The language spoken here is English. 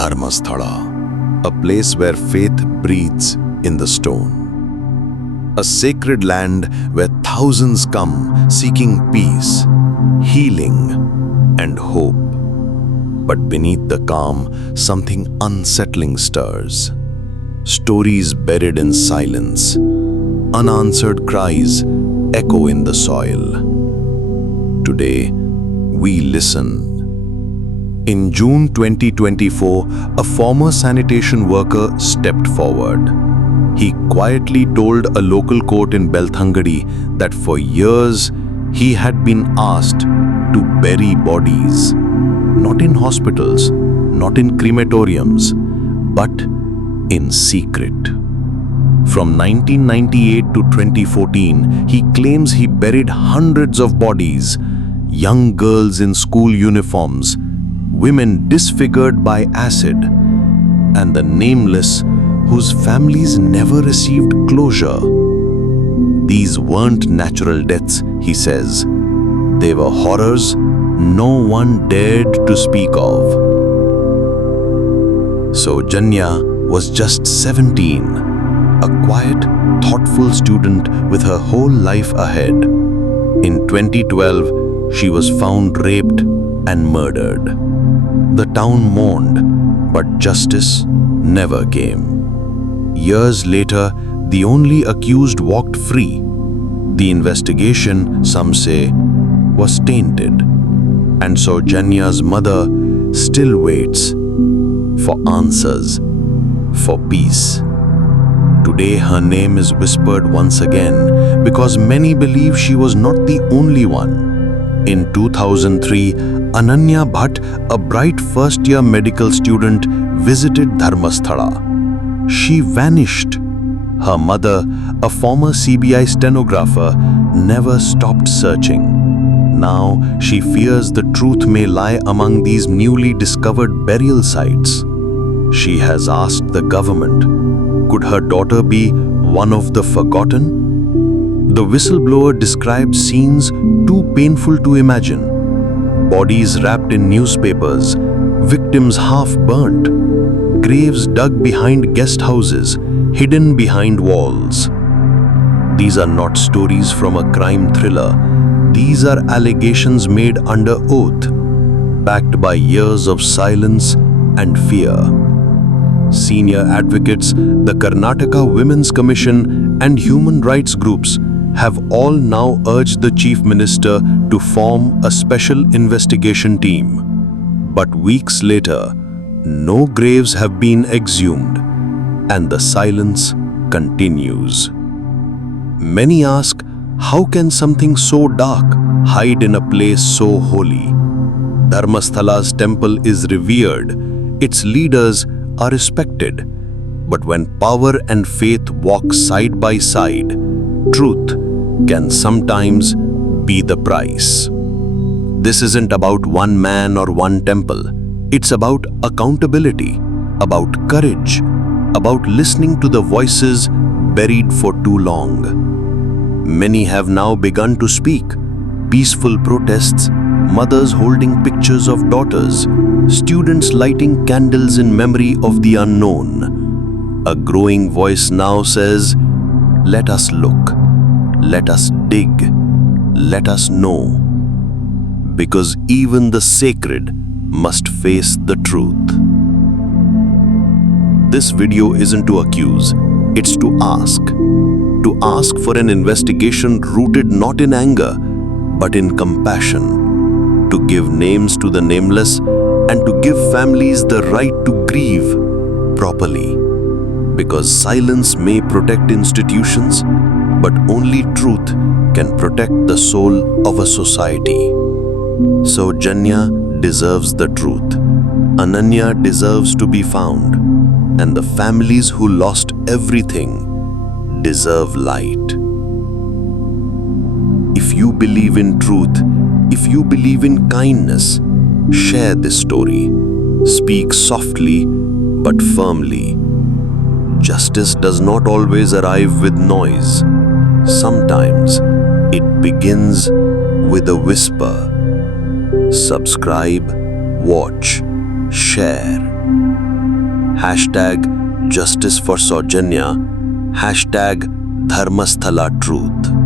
Dharmasthala, a place where faith breathes in the stone. A sacred land where thousands come seeking peace, healing, and hope. But beneath the calm, something unsettling stirs. Stories buried in silence, unanswered cries echo in the soil. Today, we listen. In June 2024, a former sanitation worker stepped forward. He quietly told a local court in Belthangadi that for years he had been asked to bury bodies, not in hospitals, not in crematoriums, but in secret. From 1998 to 2014, he claims he buried hundreds of bodies, young girls in school uniforms, women disfigured by acid, and the nameless whose families never received closure. These weren't natural deaths, he says. They were horrors no one dared to speak of. Soujanya was just 17, a quiet, thoughtful student with her whole life ahead. In 2012, she was found raped and murdered. The town mourned, but justice never came. Years later, the only accused walked free. The investigation, some say, was tainted. And Soujanya's mother still waits for answers, for peace. Today, her name is whispered once again because many believe she was not the only one. In 2003, Ananya Bhat, a bright first-year medical student, visited Dharmasthala. She vanished. Her mother, a former CBI stenographer, never stopped searching. Now, she fears the truth may lie among these newly discovered burial sites. She has asked the government, could her daughter be one of the forgotten? The whistleblower described scenes too painful to imagine. Bodies wrapped in newspapers, victims half burnt, graves dug behind guest houses, hidden behind walls. These are not stories from a crime thriller. These are allegations made under oath, backed by years of silence and fear. Senior advocates, the Karnataka Women's Commission, and human rights groups have all now urged the Chief Minister to form a special investigation team. But weeks later, no graves have been exhumed, and the silence continues. Many ask, how can something so dark hide in a place so holy? Dharmasthala's temple is revered, its leaders are respected. But when power and faith walk side by side, truth can sometimes be the price. This isn't about one man or one temple. It's about accountability, about courage, about listening to the voices buried for too long. Many have now begun to speak. Peaceful protests, mothers holding pictures of daughters, students lighting candles in memory of the unknown. A growing voice now says, let us look, let us dig, let us know. Because even the sacred must face the truth. This video isn't to accuse, it's to ask. To ask for an investigation rooted not in anger, but in compassion. To give names to the nameless and to give families the right to grieve properly. Because silence may protect institutions, but only truth can protect the soul of a society. Soujanya deserves the truth. Ananya deserves to be found. And the families who lost everything deserve light. If you believe in truth, if you believe in kindness, share this story. Speak softly but firmly. Justice does not always arrive with noise. Sometimes it begins with a whisper. Subscribe, watch, share. Hashtag Justice for Soujanya. Hashtag Dharmasthala Truth.